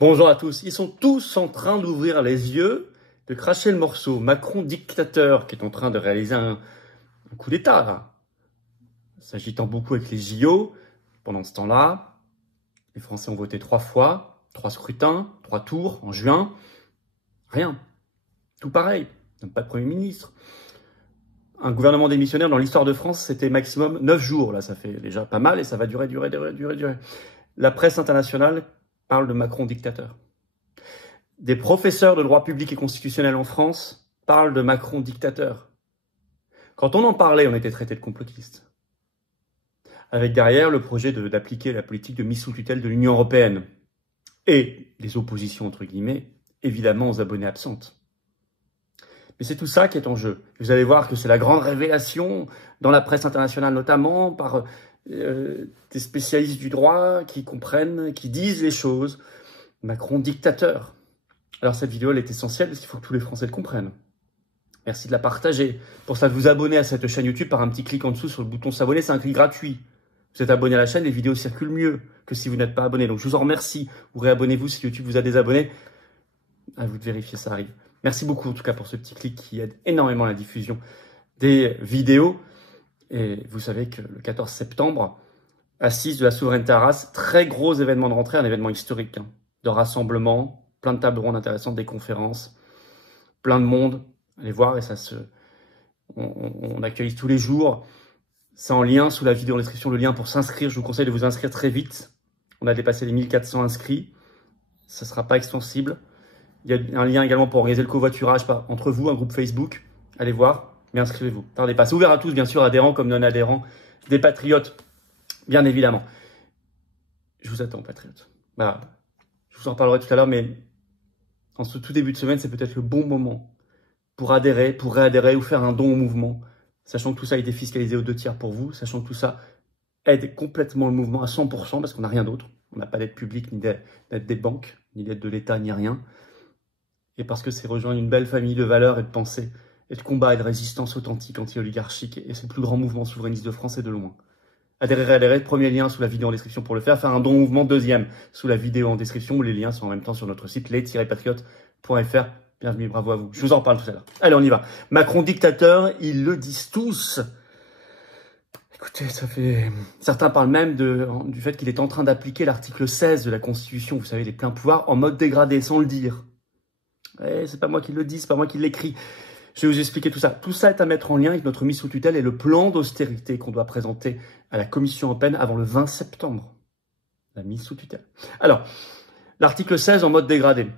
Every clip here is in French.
Bonjour à tous. Ils sont tous en train d'ouvrir les yeux, de cracher le morceau. Macron dictateur qui est en train de réaliser un coup d'État, s'agitant beaucoup avec les JO. Pendant ce temps-là, les Français ont voté 3 fois, 3 scrutins, 3 tours en juin. Rien. Tout pareil. Même pas de Premier ministre. Un gouvernement démissionnaire dans l'histoire de France, c'était maximum 9 jours. Là, ça fait déjà pas mal et ça va durer. La presse internationale parle de Macron dictateur. Des professeurs de droit public et constitutionnel en France parlent de Macron dictateur. Quand on en parlait, on était traité de complotiste. Avec derrière le projet d'appliquer la politique de mise sous tutelle de l'Union européenne. Et les oppositions, entre guillemets, évidemment aux abonnés absentes. Mais c'est tout ça qui est en jeu. Vous allez voir que c'est la grande révélation dans la presse internationale, notamment par des spécialistes du droit qui comprennent, qui disent les choses. Macron dictateur. Alors cette vidéo, elle est essentielle parce qu'il faut que tous les Français le comprennent. Merci de la partager. Pour ça, de vous abonner à cette chaîne YouTube par un petit clic en dessous sur le bouton s'abonner. C'est un clic gratuit. Vous êtes abonné à la chaîne, les vidéos circulent mieux que si vous n'êtes pas abonné. Donc je vous en remercie. Vous réabonnez-vous si YouTube vous a désabonné. À vous de vérifier, ça arrive. Merci beaucoup en tout cas pour ce petit clic qui aide énormément à la diffusion des vidéos. Et vous savez que le 14 septembre, Assise de la souveraineté à Arras, très gros événement de rentrée, un événement historique, de rassemblement, plein de tables rondes intéressantes, des conférences, plein de monde. Allez voir et on accueille tous les jours. C'est en lien sous la vidéo en description, le lien pour s'inscrire. Je vous conseille de vous inscrire très vite. On a dépassé les 1400 inscrits. Ça ne sera pas extensible. Il y a un lien également pour organiser le covoiturage entre vous, un groupe Facebook. Allez voir, mais inscrivez-vous. Tardez pas. C'est ouvert à tous, bien sûr, adhérents comme non-adhérents, des patriotes, bien évidemment. Je vous attends, patriotes. Voilà. Je vous en parlerai tout à l'heure, mais en ce tout début de semaine, c'est peut-être le bon moment pour adhérer, pour réadhérer ou faire un don au mouvement, sachant que tout ça a été fiscalisé aux 2/3 pour vous, sachant que tout ça aide complètement le mouvement à 100% parce qu'on n'a rien d'autre. On n'a pas d'aide publique, ni d'aide des banques, ni d'aide de l'État, ni rien. Et parce que c'est rejoindre une belle famille de valeurs et de pensées, et de combat et de résistance authentique, anti-oligarchique, et c'est le plus grand mouvement souverainiste de France et de loin. Adhérer, premier lien sous la vidéo en description pour le faire. Faire un don au mouvement, deuxième sous la vidéo en description, où les liens sont en même temps sur notre site, les-patriotes.fr. Bienvenue, bravo à vous. Je vous en parle tout à l'heure. Allez, on y va. Macron dictateur, ils le disent tous. Écoutez, certains parlent même du fait qu'il est en train d'appliquer l'article 16 de la Constitution, vous savez, les pleins pouvoirs, en mode dégradé, sans le dire. C'est pas moi qui le dis, c'est pas moi qui l'écris. Je vais vous expliquer tout ça. Tout ça est à mettre en lien avec notre mise sous tutelle et le plan d'austérité qu'on doit présenter à la Commission européenne avant le 20 septembre. La mise sous tutelle. Alors, l'article 16 en mode dégradé.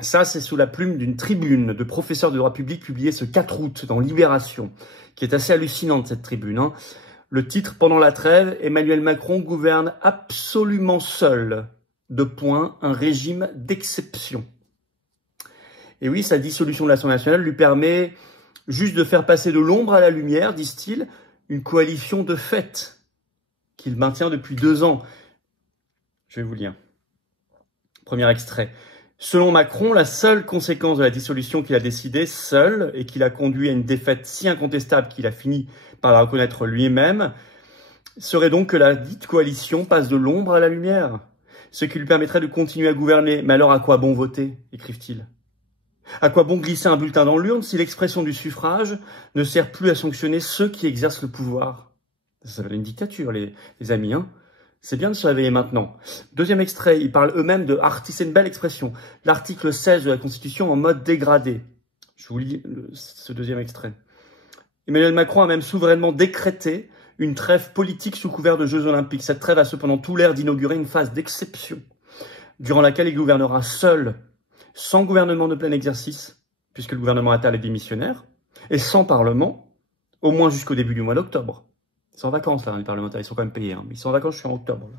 Ça, c'est sous la plume d'une tribune de professeurs de droit public publiée ce 4 août dans Libération, qui est assez hallucinante, cette tribune. Le titre, pendant la trêve, Emmanuel Macron gouverne absolument seul, un régime d'exception. Et oui, sa dissolution de l'Assemblée nationale lui permet juste de faire passer de l'ombre à la lumière, disent-ils, une coalition de fait qu'il maintient depuis 2 ans. Je vais vous lire. Premier extrait. Selon Macron, la seule conséquence de la dissolution qu'il a décidée seul et qui l'a conduit à une défaite si incontestable qu'il a fini par la reconnaître lui-même, serait donc que la dite coalition passe de l'ombre à la lumière, ce qui lui permettrait de continuer à gouverner. Mais alors à quoi bon voter, écrivent-ils? À quoi bon glisser un bulletin dans l'urne si l'expression du suffrage ne sert plus à sanctionner ceux qui exercent le pouvoir? Ça s'appelle une dictature, les amis, C'est bien de se réveiller maintenant. Deuxième extrait, ils parlent eux-mêmes de c'est une belle expression, l'article 16 de la Constitution en mode dégradé. Je vous lis ce deuxième extrait. Emmanuel Macron a même souverainement décrété une trêve politique sous couvert de Jeux Olympiques. Cette trêve a cependant tout l'air d'inaugurer une phase d'exception, durant laquelle il gouvernera seul, sans gouvernement de plein exercice, puisque le gouvernement Attal est démissionnaire, et sans parlement, au moins jusqu'au début du mois d'octobre. Ils sont en vacances, là, les parlementaires, ils sont quand même payés, mais ils sont en vacances jusqu'en octobre. Là.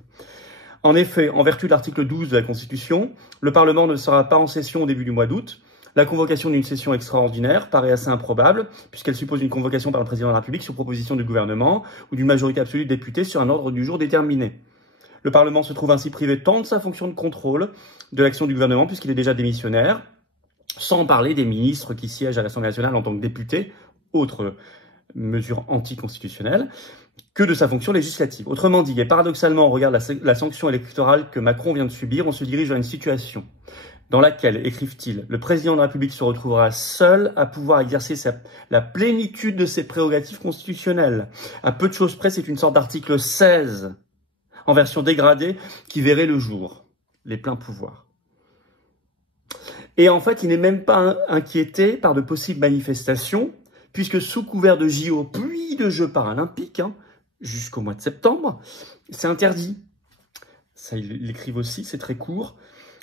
En effet, en vertu de l'article 12 de la Constitution, le Parlement ne sera pas en session au début du mois d'août. La convocation d'une session extraordinaire paraît assez improbable, puisqu'elle suppose une convocation par le président de la République sur proposition du gouvernement ou d'une majorité absolue de députés sur un ordre du jour déterminé. Le Parlement se trouve ainsi privé tant de sa fonction de contrôle de l'action du gouvernement, puisqu'il est déjà démissionnaire, sans parler des ministres qui siègent à l'Assemblée nationale en tant que députés, autre mesure anticonstitutionnelle, que de sa fonction législative. Autrement dit, et paradoxalement, on regarde la sanction électorale que Macron vient de subir, on se dirige vers une situation dans laquelle, écrivent-ils, le président de la République se retrouvera seul à pouvoir exercer la plénitude de ses prérogatives constitutionnelles. À peu de choses près, c'est une sorte d'article 16, en version dégradée, qui verrait le jour, les pleins pouvoirs. Et en fait, il n'est même pas inquiété par de possibles manifestations, puisque sous couvert de JO, puis de Jeux paralympiques, jusqu'au mois de septembre, c'est interdit. Ça, ils l'écrivent aussi, c'est très court.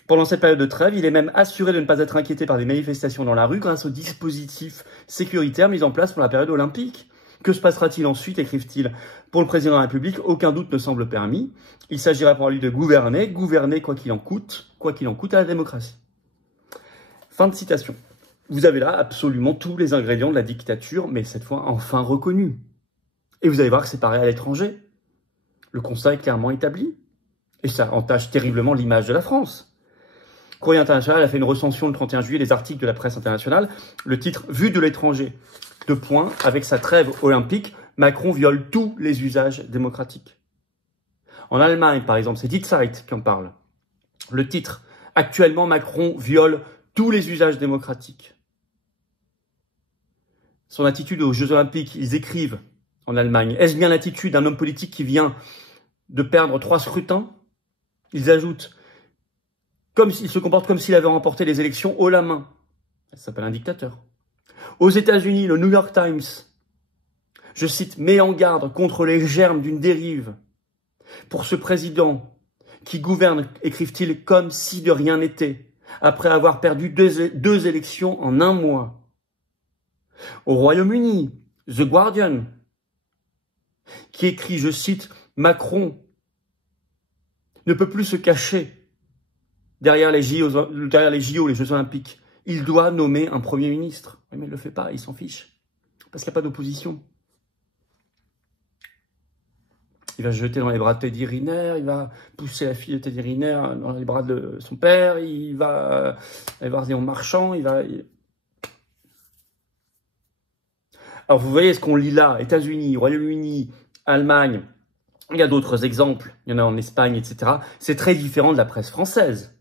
Pendant cette période de trêve, il est même assuré de ne pas être inquiété par des manifestations dans la rue grâce aux dispositifs sécuritaires mis en place pour la période olympique. Que se passera-t-il ensuite, écrivent-ils? Pour le président de la République, aucun doute ne semble permis. Il s'agira pour lui de gouverner quoi qu'il en coûte à la démocratie. Fin de citation. Vous avez là absolument tous les ingrédients de la dictature, mais cette fois enfin reconnus. Et vous allez voir que c'est pareil à l'étranger. Le constat est clairement établi. Et ça entache terriblement l'image de la France. Courrier international a fait une recension le 31 juillet des articles de la presse internationale. Le titre « Vue de l'étranger ». Avec sa trêve olympique, Macron viole tous les usages démocratiques. En Allemagne, par exemple, c'est Die Zeit qui en parle. Le titre « Actuellement, Macron viole tous les usages démocratiques ». Son attitude aux Jeux Olympiques, ils écrivent en Allemagne. Est-ce bien l'attitude d'un homme politique qui vient de perdre 3 scrutins? Ils ajoutent, il se comporte comme s'il avait remporté les élections haut la main. Ça s'appelle un dictateur. Aux États-Unis, le New York Times, je cite, met en garde contre les germes d'une dérive. Pour ce président qui gouverne, écrivent-ils, comme si de rien n'était, après avoir perdu deux élections en 1 mois. Au Royaume-Uni, The Guardian, qui écrit, je cite, Macron ne peut plus se cacher derrière les JO, les Jeux Olympiques. Il doit nommer un Premier ministre. Mais il ne le fait pas, il s'en fiche. Parce qu'il n'y a pas d'opposition. Il va se jeter dans les bras de Teddy Riner, il va pousser la fille de Teddy Riner dans les bras de son père, il va aller voir Léon Marchand, Alors vous voyez ce qu'on lit là, États-Unis, Royaume-Uni, Allemagne, il y a d'autres exemples, il y en a en Espagne, etc. C'est très différent de la presse française,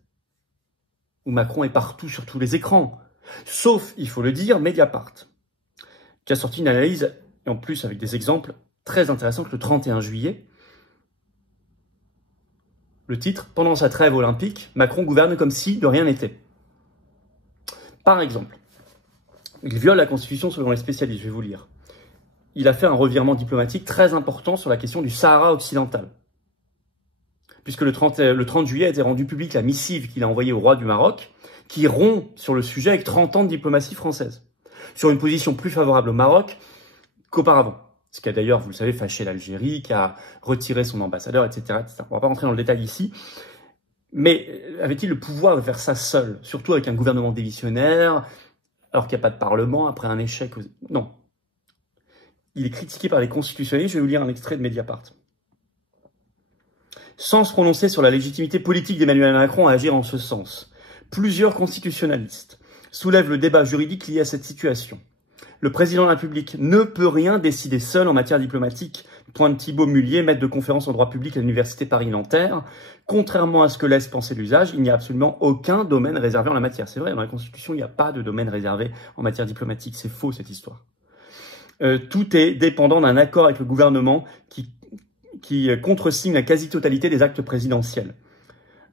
où Macron est partout sur tous les écrans. Sauf, il faut le dire, Mediapart, qui a sorti une analyse, et en plus avec des exemples très intéressants, le 31 juillet. Le titre, pendant sa trêve olympique, Macron gouverne comme si de rien n'était. Par exemple, il viole la Constitution selon les spécialistes, je vais vous lire. Il a fait un revirement diplomatique très important sur la question du Sahara occidental. Puisque le 30 juillet a été rendu public la missive qu'il a envoyée au roi du Maroc, qui rompt sur le sujet avec 30 ans de diplomatie française, sur une position plus favorable au Maroc qu'auparavant. Ce qui a d'ailleurs, vous le savez, fâché l'Algérie, qui a retiré son ambassadeur, etc., etc. On ne va pas rentrer dans le détail ici. Mais avait-il le pouvoir de faire ça seul, surtout avec un gouvernement démissionnaire, alors qu'il n'y a pas de parlement, après un échec? Non. Il est critiqué par les constitutionnalistes. Je vais vous lire un extrait de Mediapart. Sans se prononcer sur la légitimité politique d'Emmanuel Macron à agir en ce sens, plusieurs constitutionnalistes soulèvent le débat juridique lié à cette situation. Le président de la République ne peut rien décider seul en matière diplomatique, pointe Thibault Mullier, maître de conférence en droit public à l'Université Paris-Nanterre. Contrairement à ce que laisse penser l'usage, il n'y a absolument aucun domaine réservé en la matière. C'est vrai, dans la Constitution, il n'y a pas de domaine réservé en matière diplomatique. C'est faux, cette histoire. Tout est dépendant d'un accord avec le gouvernement qui contresigne la quasi-totalité des actes présidentiels.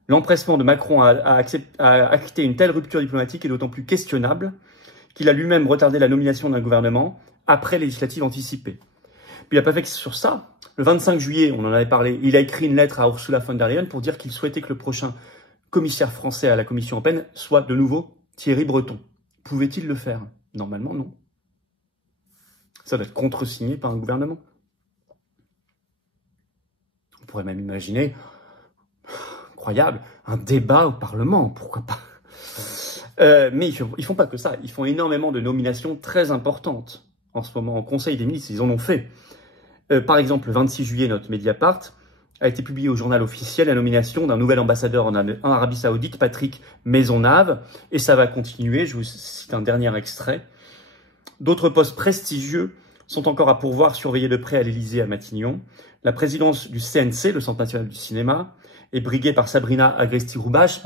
L'empressement de Macron à acter une telle rupture diplomatique est d'autant plus questionnable qu'il a lui-même retardé la nomination d'un gouvernement après les législatives anticipées. Puis il n'a pas fait que sur ça. Le 25 juillet, on en avait parlé, il a écrit une lettre à Ursula von der Leyen pour dire qu'il souhaitait que le prochain commissaire français à la Commission européenne soit de nouveau Thierry Breton. Pouvait-il le faire? Normalement, non. Ça doit être contresigné par un gouvernement. On pourrait même imaginer, incroyable, un débat au Parlement, pourquoi pas. Mais ils font pas que ça, ils font énormément de nominations très importantes. En ce moment, au Conseil des ministres, ils en ont fait. Par exemple, le 26 juillet, notre Mediapart a été publié au journal officiel la nomination d'un nouvel ambassadeur en Arabie Saoudite, Patrick Maisonnave, et ça va continuer. Je vous cite un dernier extrait. D'autres postes prestigieux sont encore à pourvoir, surveillés de près à l'Élysée à Matignon. La présidence du CNC, le Centre national du cinéma, est briguée par Sabrina Agresti-Roubache,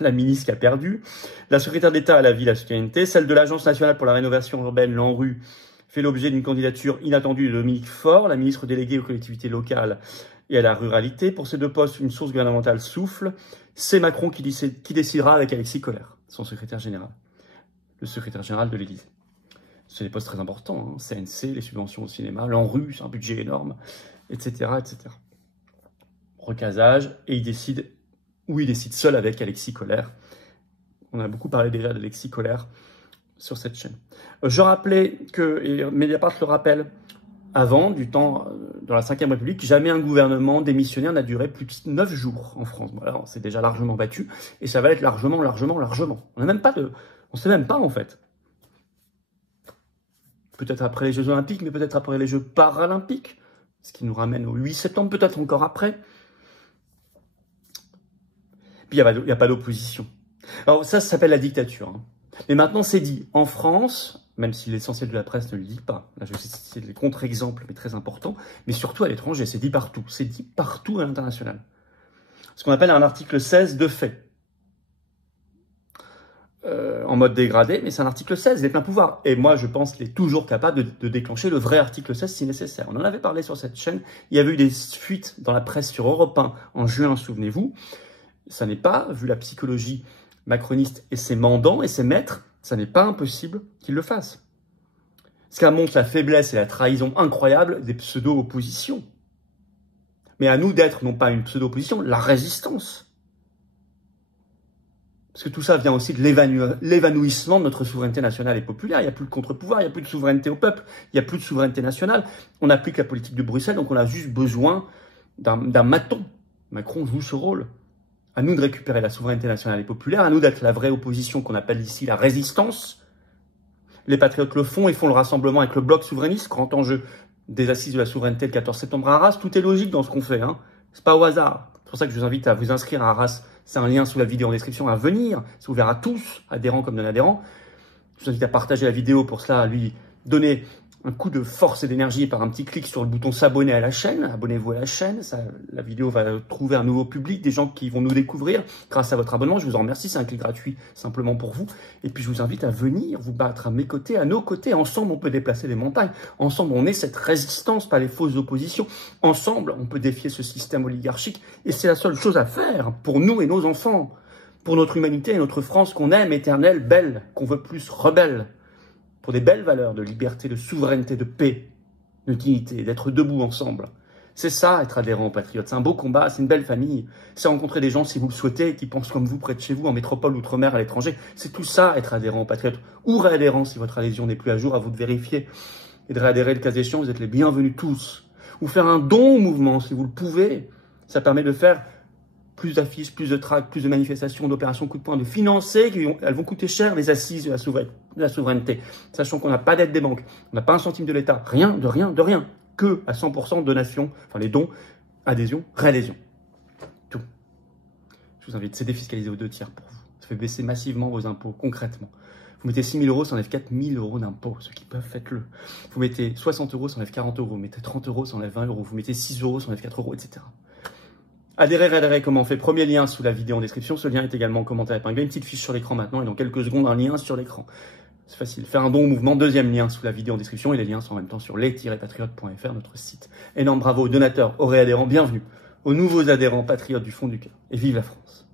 la ministre qui a perdu. La secrétaire d'État à la ville, à la citoyenneté, celle de l'Agence nationale pour la rénovation urbaine, l'ANRU, fait l'objet d'une candidature inattendue de Dominique Faure, la ministre déléguée aux collectivités locales et à la ruralité. Pour ces deux postes, une source gouvernementale souffle. C'est Macron qui décidera avec Alexis Kohler, son secrétaire général, le secrétaire général de l'Élysée. C'est des postes très importants, hein. CNC, les subventions au cinéma, l'ANRU, c'est un budget énorme, etc., etc. Recasage, et il décide seul avec Alexis Kohler. On a beaucoup parlé déjà d'Alexis Kohler sur cette chaîne. Je rappelais que, et Mediapart le rappelle, avant, du temps, dans la Ve République, jamais un gouvernement démissionnaire n'a duré plus de 9 jours en France. Voilà, c'est déjà largement battu, et ça va être largement. On n'a même pas on sait même pas, en fait. Peut-être après les Jeux Olympiques, mais peut-être après les Jeux Paralympiques, ce qui nous ramène au 8 septembre, peut-être encore après. Puis il n'y a pas d'opposition. Alors ça s'appelle la dictature. Hein. Mais maintenant, c'est dit. En France, même si l'essentiel de la presse ne le dit pas, là je vais citer des contre-exemples, mais très importants, mais surtout à l'étranger, c'est dit partout. C'est dit partout à l'international. Ce qu'on appelle un article 16 de fait. En mode dégradé, mais c'est un article 16, il est plein pouvoir. Et moi, je pense qu'il est toujours capable de déclencher le vrai article 16 si nécessaire. On en avait parlé sur cette chaîne. Il y avait eu des fuites dans la presse sur Europe 1 en juin, souvenez-vous. Ça n'est pas, vu la psychologie macroniste et ses mandants et ses maîtres, ça n'est pas impossible qu'ils le fassent. Ce qui montre la faiblesse et la trahison incroyable des pseudo-oppositions. Mais à nous d'être, non pas une pseudo-opposition, la résistance. Parce que tout ça vient aussi de l'évanouissement de notre souveraineté nationale et populaire. Il n'y a plus de contre-pouvoir, il n'y a plus de souveraineté au peuple, il n'y a plus de souveraineté nationale. On applique la politique de Bruxelles, donc on a juste besoin d'un maton. Macron joue ce rôle. À nous de récupérer la souveraineté nationale et populaire, à nous d'être la vraie opposition qu'on appelle ici la résistance. Les patriotes le font et font le rassemblement avec le bloc souverainiste, grand enjeu des assises de la souveraineté le 14 septembre à Arras. Tout est logique dans ce qu'on fait, hein. C'est pas au hasard. C'est pour ça que je vous invite à vous inscrire à Arras. C'est un lien sous la vidéo en description à venir. C'est ouvert à tous, adhérents comme non-adhérents. Je vous invite à partager la vidéo pour cela, à lui donner un coup de force et d'énergie par un petit clic sur le bouton s'abonner à la chaîne. Abonnez-vous à la chaîne. La vidéo va trouver un nouveau public, des gens qui vont nous découvrir grâce à votre abonnement. Je vous en remercie. C'est un clic gratuit simplement pour vous. Et puis, je vous invite à venir vous battre à mes côtés, à nos côtés. Ensemble, on peut déplacer des montagnes. Ensemble, on est cette résistance, pas les fausses oppositions. Ensemble, on peut défier ce système oligarchique. Et c'est la seule chose à faire pour nous et nos enfants, pour notre humanité et notre France qu'on aime, éternelle, belle, qu'on veut plus, rebelle. Pour des belles valeurs de liberté, de souveraineté, de paix, de dignité, d'être debout ensemble. C'est ça, être adhérent aux Patriotes. C'est un beau combat, c'est une belle famille. C'est rencontrer des gens, si vous le souhaitez, qui pensent comme vous près de chez vous, en métropole, outre-mer, à l'étranger. C'est tout ça, être adhérent aux Patriotes. Ou réadhérent, si votre adhésion n'est plus à jour, à vous de vérifier. Et de réadhérer le cas échéant, vous êtes les bienvenus tous. Ou faire un don au mouvement, si vous le pouvez. Ça permet de faire plus d'affiches, plus de tracts, plus de manifestations, d'opérations coup de poing, de financer, elles vont coûter cher, les assises de la souveraineté. Sachant qu'on n'a pas d'aide des banques, on n'a pas un centime de l'État, rien, de rien, que à 100% donation, enfin les dons, adhésion, réadhésion. Tout. Je vous invite, c'est défiscalisé aux 2/3 pour vous. Ça fait baisser massivement vos impôts, concrètement. Vous mettez 6 000 €, ça enlève 4 000 € d'impôts. Ceux qui peuvent, faites-le. Vous mettez 60 €, ça enlève 40 €. Vous mettez 30 €, ça enlève 20 €. Vous mettez 6 €, ça enlève 4 €, etc. Adhérer, comment on fait? Premier lien sous la vidéo en description. Ce lien est également en commentaire épinglé. Une petite fiche sur l'écran maintenant et dans quelques secondes, un lien sur l'écran. C'est facile. Faire un don au mouvement. Deuxième lien sous la vidéo en description et les liens sont en même temps sur les-patriotes.fr, notre site. Énorme bravo aux donateurs, aux réadhérents. Bienvenue aux nouveaux adhérents patriotes du fond du cœur. Et vive la France!